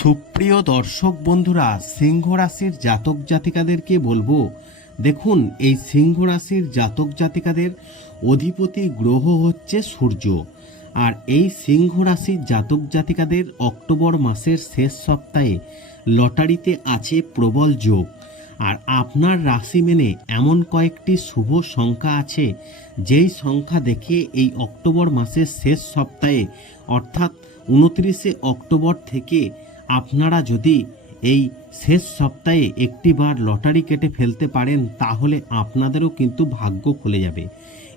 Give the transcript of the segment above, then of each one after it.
সুপ্রিয় দর্শক বন্ধুরা, সিংহ রাশির জাতক জাতিকাদেরকে বলব, দেখুন এই সিংহ রাশির জাতক জাতিকাদের অধিপতি গ্রহ হচ্ছে সূর্য। আর এই সিংহ রাশির জাতক জাতিকাদের অক্টোবর মাসের শেষ সপ্তাহে লটারিতে আছে প্রবল যোগ। আর আপনার রাশি মেনে এমন কয়েকটি শুভ সংখ্যা আছে, যেই সংখ্যা দেখে এই অক্টোবর মাসের শেষ সপ্তাহে, অর্থাৎ উনত্রিশে অক্টোবর থেকে আপনারা যদি এই শেষ সপ্তাহে একটিবার লটারি কেটে ফেলতে পারেন, তাহলে আপনাদেরও কিন্তু ভাগ্য খুলে যাবে।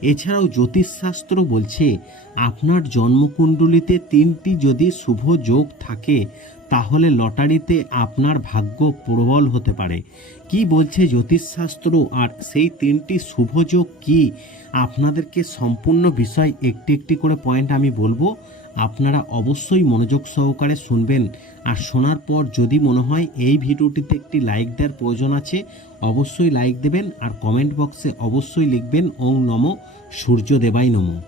এছাড়াও জ্যোতিষশাস্ত্র বলছে, আপনার জন্মকুণ্ডলিতে তিনটি যদি শুভ যোগ থাকে, তাহলে লটারিতে আপনার ভাগ্য প্রবল হতে পারে। কি বলছে জ্যোতিষশাস্ত্র? আর সেই তিনটি শুভ যোগ কি? আপনাদেরকে সম্পূর্ণ বিষয় একটি একটি করে পয়েন্ট আমি বলব। আপনারা অবশ্যই মনোযোগ সহকারে শুনবেন। আর শোনার পর যদি মনে হয় এই ভিডিওটিতে একটি লাইক দেওয়ার প্রয়োজন আছে, অবশ্যই লাইক দেবেন আর কমেন্ট বক্সে অবশ্যই লিখবেন ওং নম সূর্য দেবাই নম।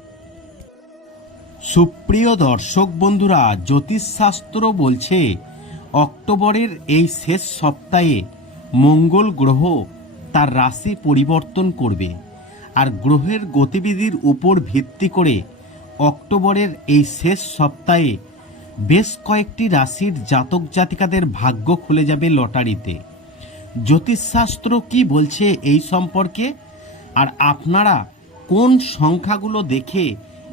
সুপ্রিয় দর্শক বন্ধুরা, জ্যোতিষশাস্ত্র বলছে, অক্টোবরের এই শেষ সপ্তাহে মঙ্গল গ্রহ তার রাশি পরিবর্তন করবে। আর গ্রহের গতিবিধির উপর ভিত্তি করে অক্টোবরের এই শেষ সপ্তাহে বেশ কয়েকটি রাশির জাতক জাতিকাদের ভাগ্য খুলে যাবে লটারিতে। জ্যোতিষশাস্ত্র কি বলছে এই সম্পর্কে? আর আপনারা কোন সংখ্যাগুলো দেখে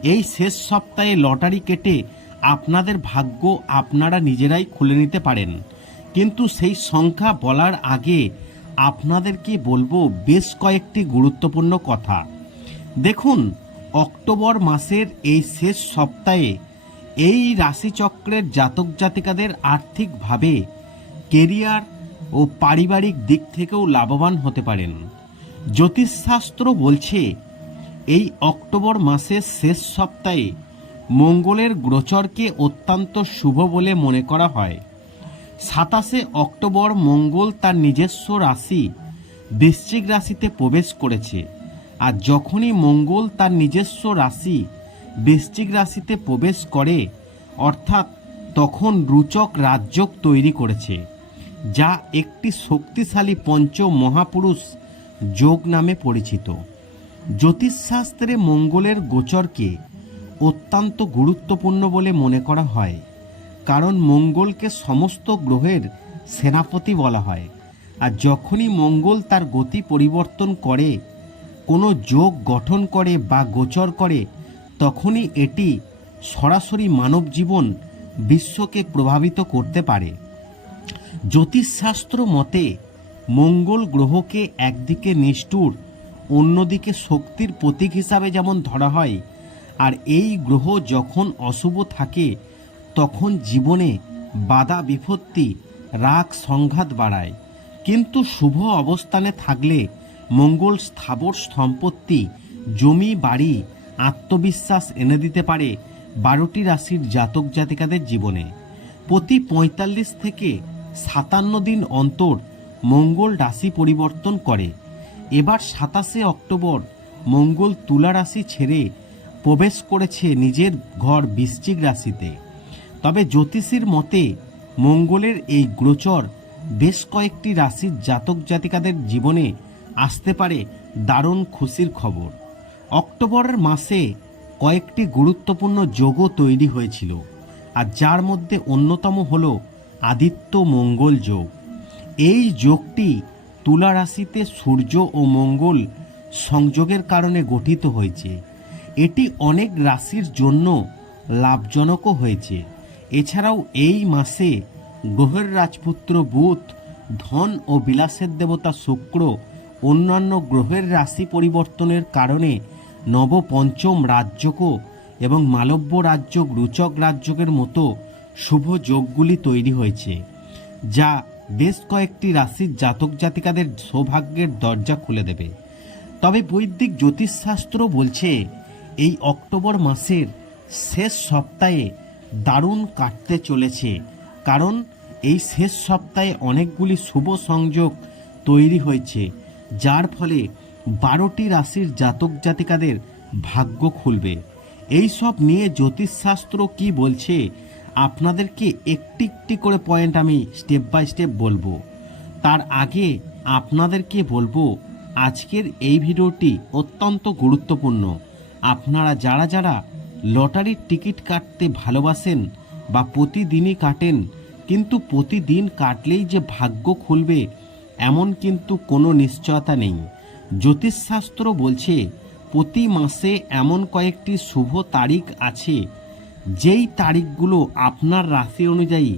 এই শেষ সপ্তাহে লটারি কেটে আপনাদের ভাগ্য আপনারা নিজেরাই খুলে নিতে পারেন? কিন্তু সেই সংখ্যা বলার আগে আপনাদেরকে বলব বেশ কয়েকটি গুরুত্বপূর্ণ কথা। দেখুন অক্টোবর মাসের এই শেষ সপ্তাহে এই রাশিচক্রের জাতক জাতিকাদের আর্থিকভাবে কেরিয়ার ও পারিবারিক দিক থেকেও লাভবান হতে পারেন। জ্যোতিষশাস্ত্র বলছে, এই অক্টোবর মাসের শেষ সপ্তাহে মঙ্গলের গোচরকে অত্যন্ত শুভ বলে মনে করা হয়। সাতাশে অক্টোবর মঙ্গল তার নিজস্ব রাশি, বৃশ্চিক রাশিতে প্রবেশ করেছে। আর যখনই মঙ্গল তার নিজস্ব রাশি, বৃশ্চিক রাশিতে প্রবেশ করে, অর্থাৎ তখন রুচক রাজযোগ তৈরি করেছে, যা একটি শক্তিশালী পঞ্চ মহাপুরুষ যোগ নামে পরিচিত। জ্যোতিষশাস্ত্রে মঙ্গলের গোচরকে অত্যন্ত গুরুত্বপূর্ণ বলে মনে করা হয়, কারণ মঙ্গলকে সমস্ত গ্রহের সেনাপতি বলা হয়। আর যখনই মঙ্গল তার গতি পরিবর্তন করে কোনো যোগ গঠন করে বা গোচর করে, তখনই এটি সরাসরি মানব জীবন বিশ্বকে প্রভাবিত করতে পারে। জ্যোতিষশাস্ত্র মতে, মঙ্গল গ্রহকে একদিকে নিষ্ঠুর, অন্যদিকে শক্তির প্রতীক হিসাবে যেমন ধরা হয়, আর এই গ্রহ যখন অশুভ থাকে, তখন জীবনে বাধা বিপত্তি, রাগ, সংঘাত বাড়ায়। কিন্তু শুভ অবস্থানে থাকলে মঙ্গল স্থাবর সম্পত্তি, জমি, বাড়ি, আত্মবিশ্বাস এনে দিতে পারে বারোটি রাশির জাতক জাতিকাদের জীবনে। প্রতি পঁয়তাল্লিশ থেকে সাতান্ন দিন অন্তর মঙ্গল রাশি পরিবর্তন করে। এবার সাতাশে অক্টোবর মঙ্গল তুলা রাশি ছেড়ে প্রবেশ করেছে নিজের ঘর বৃশ্চিক রাশিতে। তবে জ্যোতিষীর মতে মঙ্গলের এই গোচর বেশ কয়েকটি রাশির জাতক জাতিকাদের জীবনে আসতে পারে দারুণ খুশির খবর। অক্টোবরের মাসে কয়েকটি গুরুত্বপূর্ণ যোগও তৈরি হয়েছিল, আর যার মধ্যে অন্যতম হল আদিত্য মঙ্গল যোগ। এই যোগটি তুলা রাশিতে সূর্য ও মঙ্গল সংযোগের কারণে গঠিত হয়েছে। এটি অনেক রাশির জন্য লাভজনকও হয়েছে। এছাড়াও এই মাসে গ্রহের রাজপুত্র বুধ ধন ও বিলাসের দেবতা শুক্র অন্যান্য গ্রহের রাশি পরিবর্তনের কারণে নবপঞ্চম রাজ্যকও এবং মালব্য রাজ্য রুচক রাজ্যকের মতো শুভ যোগগুলি তৈরি হয়েছে, যা বেশ কয়েকটি রাশির জাতক জাতিকাদের সৌভাগ্যের দরজা খুলে দেবে। তবে বৈদিক জ্যোতিষশাস্ত্র বলছে, এই অক্টোবর মাসের শেষ সপ্তাহে দারুণ কাটতে চলেছে, কারণ এই শেষ সপ্তাহে অনেকগুলি শুভ সংযোগ তৈরি হয়েছে যার ফলে বারোটি রাশির জাতক জাতিকাদের ভাগ্য খুলবে। এই সব নিয়ে জ্যোতিষশাস্ত্র কি বলছে, আপনাদেরকে একটি একটি করে পয়েন্ট আমি স্টেপ বাই স্টেপ বলব। তার আগে আপনাদেরকে বলব, আজকের এই ভিডিওটি অত্যন্ত গুরুত্বপূর্ণ। আপনারা যারা যারা লটারির টিকিট কাটতে ভালোবাসেন বা প্রতিদিনই কাটেন, কিন্তু প্রতিদিন কাটলেই যে ভাগ্য খুলবে এমন কিন্তু কোনো নিশ্চয়তা নেই। জ্যোতিষশাস্ত্র বলছে, প্রতি মাসে এমন কয়েকটি শুভ তারিখ আছে, যেই তারিখগুলো আপনার রাশি অনুযায়ী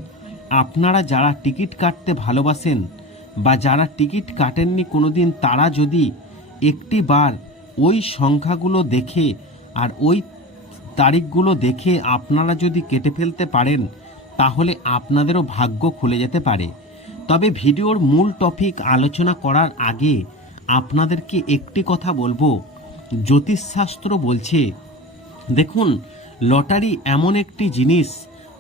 আপনারা যারা টিকিট কাটতে ভালোবাসেন বা যারা টিকিট কাটেননি কোনো দিন তারা যদি একটি বার ওই সংখ্যাগুলো দেখে আর ওই তারিখগুলো দেখে আপনারা যদি কেটে ফেলতে পারেন, তাহলে আপনাদেরও ভাগ্য খুলে যেতে পারে। তবে ভিডিওর মূল টপিক আলোচনা করার আগে আপনাদেরকে একটি কথা বলব। জ্যোতিষশাস্ত্র বলছে, দেখুন, লটারি এমন একটি জিনিস,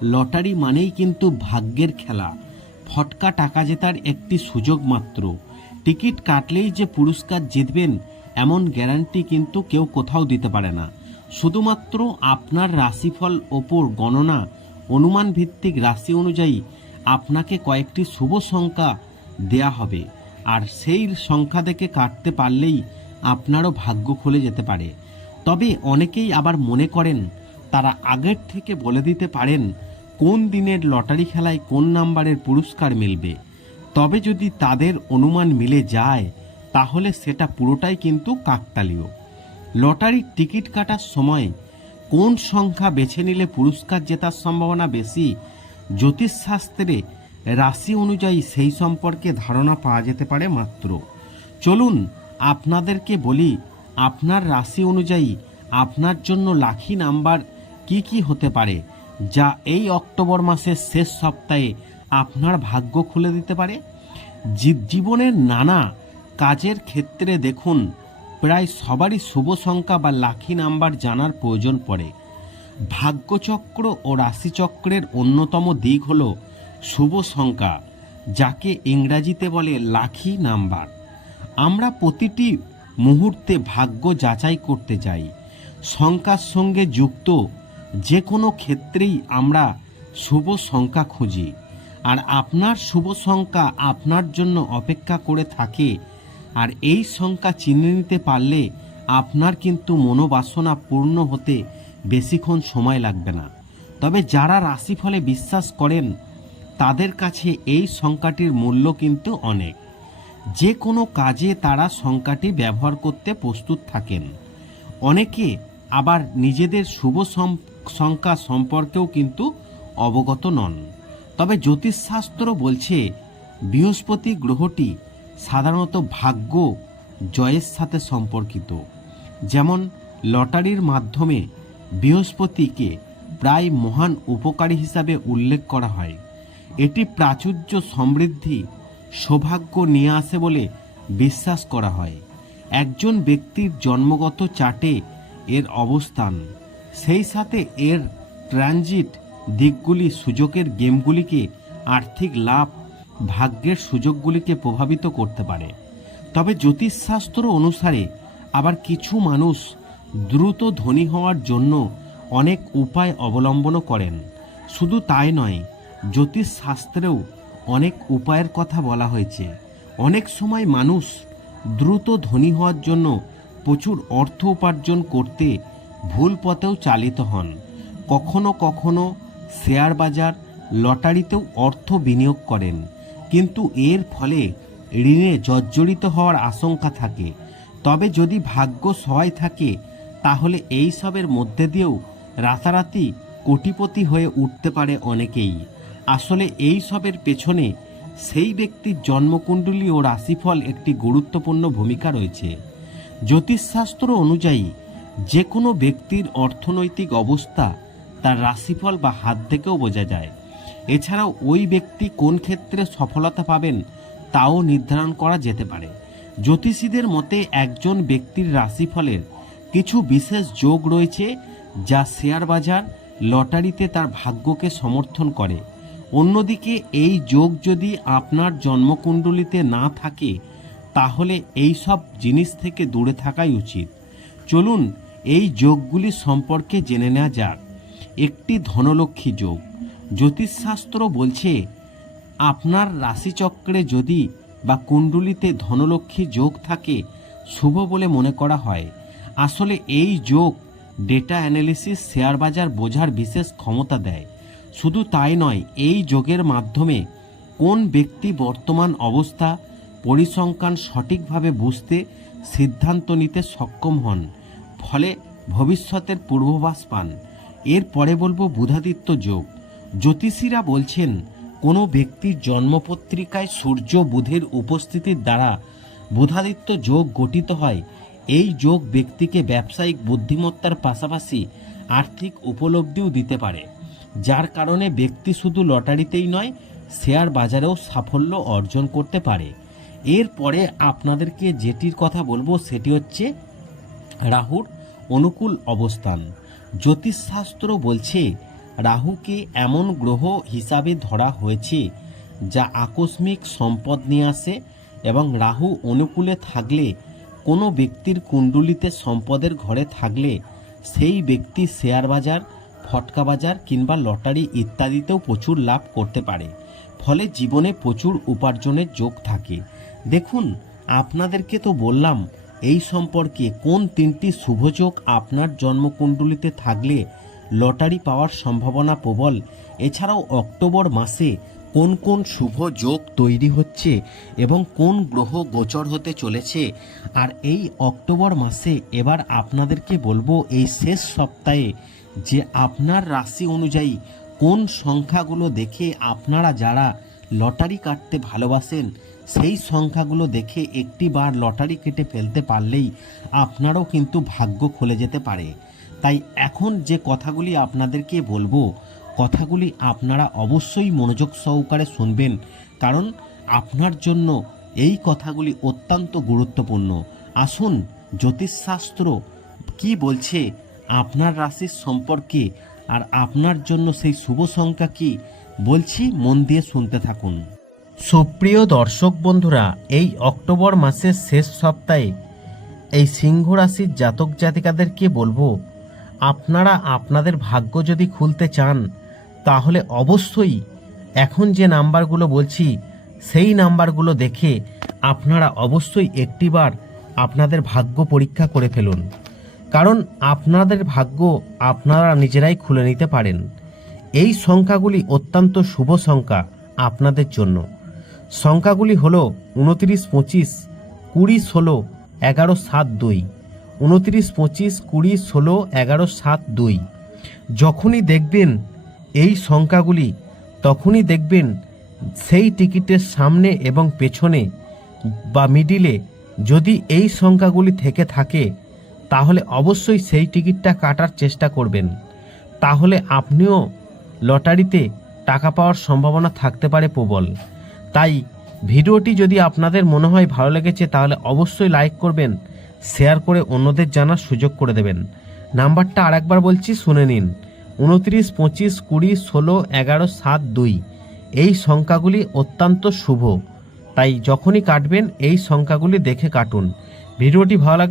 লটারি মানেই কিন্তু ভাগ্যের খেলা। ফটকা টাকা জেতার একটি সুযোগ মাত্র। টিকিট কাটলেই যে পুরস্কার জিতবেন, এমন গ্যারান্টি কিন্তু কেউ কোথাও দিতে পারে না। শুধুমাত্র আপনার রাশিফল ওপর গণনা অনুমান ভিত্তিক রাশি অনুযায়ী আপনাকে কয়েকটি শুভ সংখ্যা দেয়া হবে, আর সেই সংখ্যা দেখে কাটতে পারলেই আপনারও ভাগ্য খুলে যেতে পারে। তবে অনেকেই আবার মনে করেন, তারা আগের থেকে বলে দিতে পারেন, কোন দিনের লটারি খেলায় কোন নাম্বারের পুরস্কার মিলবে। তবে যদি তাদের অনুমান মিলে যায়, তাহলে সেটা পুরোটাই কিন্তু কাকতালীয়। লটারির টিকিট কাটার সময় কোন সংখ্যা বেছে নিলে পুরস্কার জেতার সম্ভাবনা বেশি জ্যোতিষশাস্ত্রে রাশি অনুযায়ী সেই সম্পর্কে ধারণা পাওয়া যেতে পারে মাত্র। চলুন আপনাদেরকে বলি, আপনার রাশি অনুযায়ী আপনার জন্য লাখি নাম্বার কি কি হতে পারে, যা এই অক্টোবর মাসের শেষ সপ্তাহে আপনার ভাগ্য খুলে দিতে পারে? জীবনের নানা কাজের ক্ষেত্রে দেখুন, প্রায় সবারই শুভ সংখ্যা বা লাখি নাম্বার জানার প্রয়োজন পড়ে। ভাগ্যচক্র ও রাশিচক্রের অন্যতম দিক হল শুভ সংখ্যা, যাকে ইংরাজিতে বলে লাখি নাম্বার। আমরা প্রতিটি মুহূর্তে ভাগ্য যাচাই করতে যাই সংখ্যার সঙ্গে যুক্ত যে কোনো ক্ষেত্রেই আমরা শুভ সংখ্যা খুঁজি। আর আপনার শুভ সংখ্যা আপনার জন্য অপেক্ষা করে থাকে। আর এই সংখ্যা চিনে নিতে পারলে আপনার কিন্তু মনোবাসনা পূর্ণ হতে বেশিক্ষণ সময় লাগবে না। তবে যারা রাশিফলে বিশ্বাস করেন, তাদের কাছে এই সংখ্যাটির মূল্য কিন্তু অনেক। যে কোনো কাজে তারা সংখ্যাটি ব্যবহার করতে প্রস্তুত থাকেন। অনেকে আবার নিজেদের শুভ সংখ্যা সম্পর্কেও কিন্তু অবগত নন। তবে জ্যোতিষশাস্ত্র বলছে, বৃহস্পতি গ্রহটি সাধারণত ভাগ্য, জয়ের সাথে সম্পর্কিত। যেমন, লটারির মাধ্যমে বৃহস্পতিকে প্রায় মহান উপকারী হিসাবে উল্লেখ করা হয়। এটি প্রাচুর্য সমৃদ্ধি, সৌভাগ্য নিয়ে আসে বলে বিশ্বাস করা হয়। একজন ব্যক্তির জন্মগত চার্টে এর অবস্থান। সেই সাথে এর ট্রানজিট দিকগুলি সুযোগের গেমগুলিকে আর্থিক লাভ, ভাগ্যের সুযোগগুলিকে প্রভাবিত করতে পারে। তবে জ্যোতিষশাস্ত্র অনুসারে আবার কিছু মানুষ দ্রুত ধনী হওয়ার জন্য অনেক উপায় অবলম্বনও করেন। শুধু তাই নয়, জ্যোতিষশাস্ত্রেও অনেক উপায়ের কথা বলা হয়েছে। অনেক সময় মানুষ দ্রুত ধনী হওয়ার জন্য প্রচুর অর্থ উপার্জন করতে ভুল পথেও চালিত হন। কখনো কখনো শেয়ার বাজার, লটারিতেও অর্থ বিনিয়োগ করেন। কিন্তু এর ফলে ঋণে জর্জরিত হওয়ার আশঙ্কা থাকে। তবে যদি ভাগ্য সহায় থাকে তাহলে এই সবের মধ্যে দিয়েও রাতারাতি কোটিপতি হয়ে উঠতে পারে অনেকেই। আসলে এই সবের পেছনে সেই ব্যক্তির জন্মকুণ্ডলী ও রাশিফল একটি গুরুত্বপূর্ণ ভূমিকা রয়েছে। জ্যোতিষশাস্ত্র অনুযায়ী যে কোনো ব্যক্তির অর্থনৈতিক অবস্থা তার রাশিফল বা হাত থেকেও বোঝা যায়। এছাড়াও ওই ব্যক্তি কোন ক্ষেত্রে সফলতা পাবেন তাও নির্ধারণ করা যেতে পারে। জ্যোতিষীদের মতে একজন ব্যক্তির রাশিফলের কিছু বিশেষ যোগ রয়েছে যা শেয়ার বাজার, লটারিতে তার ভাগ্যকে সমর্থন করে। অন্যদিকে এই যোগ যদি আপনার জন্মকুণ্ডলিতে না থাকে, তাহলে এই সব জিনিস থেকে দূরে থাকাই উচিত। চলুন এই যোগগুলি সম্পর্কে জেনে নেওয়া যাক। একটি ধনলক্ষ্মী যোগ। জ্যোতিষশাস্ত্র বলছে, আপনার রাশিচক্রে যদি বা কুণ্ডলিতে ধনলক্ষ্মী যোগ থাকে, শুভ বলে মনে করা হয়। আসলে এই যোগ ডেটা অ্যানালিসিস শেয়ার বাজার বোঝার বিশেষ ক্ষমতা দেয়। শুধু তাই নয়, এই যোগের মাধ্যমে কোন ব্যক্তি বর্তমান অবস্থা, পরিসংখ্যান সঠিকভাবে বুঝতে সিদ্ধান্ত নিতে সক্ষম হন, ফলে ভবিষ্যতের পূর্বাভাস পান। এরপরে বলব বুধাদিত্য যোগ। জ্যোতিষীরা বলছেন, কোনো ব্যক্তির জন্মপত্রিকায় সূর্য বুধের উপস্থিতির দ্বারা বুধাদিত্য যোগ গঠিত হয় এই যোগ ব্যক্তিকে ব্যবসায়িক বুদ্ধিমত্তার পাশাপাশি আর্থিক উপলব্ধিও দিতে পারে, যার কারণে ব্যক্তি শুধু লটারিতেই নয়, শেয়ার বাজারেও সাফল্য অর্জন করতে পারে। এরপরে আপনাদেরকে যেটির কথা বলব সেটি হচ্ছে রাহুর অনুকূল অবস্থান। জ্যোতিষশাস্ত্র বলছে, রাহুকে এমন গ্রহ হিসাবে ধরা হয়েছে যা আকস্মিক সম্পদ নিয়ে আসে এবং রাহু অনুকূলে থাকলে কোনো ব্যক্তির কুণ্ডলিতে সম্পদের ঘরে থাকলে সেই ব্যক্তি শেয়ার বাজার, ফটকা বাজার কিংবা লটারি ইত্যাদিতেও প্রচুর লাভ করতে পারে। ফলে জীবনে প্রচুর উপার্জনের যোগ থাকে। দেখুন, আপনাদেরকে তো বললাম, এই সম্পর্কে কোন তিনটি শুভযোগ আপনার জন্মকুণ্ডলিতে থাকলে লটারি পাওয়ার সম্ভাবনা প্রবল। এছাড়াও অক্টোবর মাসে কোন কোন শুভ যোগ তৈরি হচ্ছে এবং কোন গ্রহ গোচর হতে চলেছে? আর এই অক্টোবর মাসে এবার আপনাদেরকে বলব এই শেষ সপ্তাহে যে আপনার রাশি অনুযায়ী কোন সংখ্যাগুলো দেখে আপনারা যারা লটারি কাটতে ভালোবাসেন, সেই সংখ্যাগুলো দেখে একটি বার লটারি কেটে ফেলতে পারলেই আপনারও কিন্তু ভাগ্য খুলে যেতে পারে। তাই এখন যে কথাগুলি আপনাদেরকে বলব কথাগুলি আপনারা অবশ্যই মনোযোগ সহকারে শুনবেন, কারণ আপনার জন্য এই কথাগুলি অত্যন্ত গুরুত্বপূর্ণ। আসুন, জ্যোতিষশাস্ত্র কি বলছে, আপনার রাশির সম্পর্কে আর আপনার জন্য সেই শুভ সংখ্যা কি, বলছি মন দিয়ে শুনতে থাকুন। সুপ্রিয় দর্শক বন্ধুরা, এই অক্টোবর মাসের শেষ সপ্তাহে এই সিংহ রাশির জাতক জাতিকাদেরকে বলব, আপনারা আপনাদের ভাগ্য যদি খুলতে চান তাহলে অবশ্যই এখন যে নাম্বারগুলো বলছি, সেই নাম্বারগুলো দেখে আপনারা অবশ্যই একটিবার আপনাদের ভাগ্য পরীক্ষা করে ফেলুন। কারণ আপনাদের ভাগ্য আপনারা নিজেরাই খুলে নিতে পারেন। এই সংখ্যাগুলি অত্যন্ত শুভ সংখ্যা আপনাদের জন্য। সংখ্যাগুলি হল উনত্রিশ, পঁচিশ, কুড়ি, ষোলো, এগারো, সাত, দুই। উনত্রিশ, পঁচিশ, কুড়ি, ষোলো, এগারো, সাত, দুই। যখনই দেখবেন এই সংখ্যাগুলি তখনই দেখবেন সেই টিকিটের সামনে এবং পেছনে বা মিডিলে যদি এই সংখ্যাগুলি থেকে থাকে, তাহলে অবশ্যই সেই টিকিটটা কাটার চেষ্টা করবেন। তাহলে আপনিও লটারিতে টাকা পাওয়ার সম্ভাবনা থাকতে পারে প্রবল। তাই ভিডিওটি যদি আপনাদের মনে হয় ভালো লেগেছে, তাহলে অবশ্যই লাইক করবেন, শেয়ার করে অন্যদের জানার সুযোগ করে দেবেন। নাম্বারটা আরেকবার বলছি, শুনে নিন। উনত্রিশ, পঁচিশ, কুড়ি, ষোলো, এগারো, সাত, দুই। এই সংখ্যাগুলি অত্যন্ত শুভ। তাই যখনই কাটবেন, এই সংখ্যাগুলি দেখে কাটুন। ভিডিওটি ভালো লাগ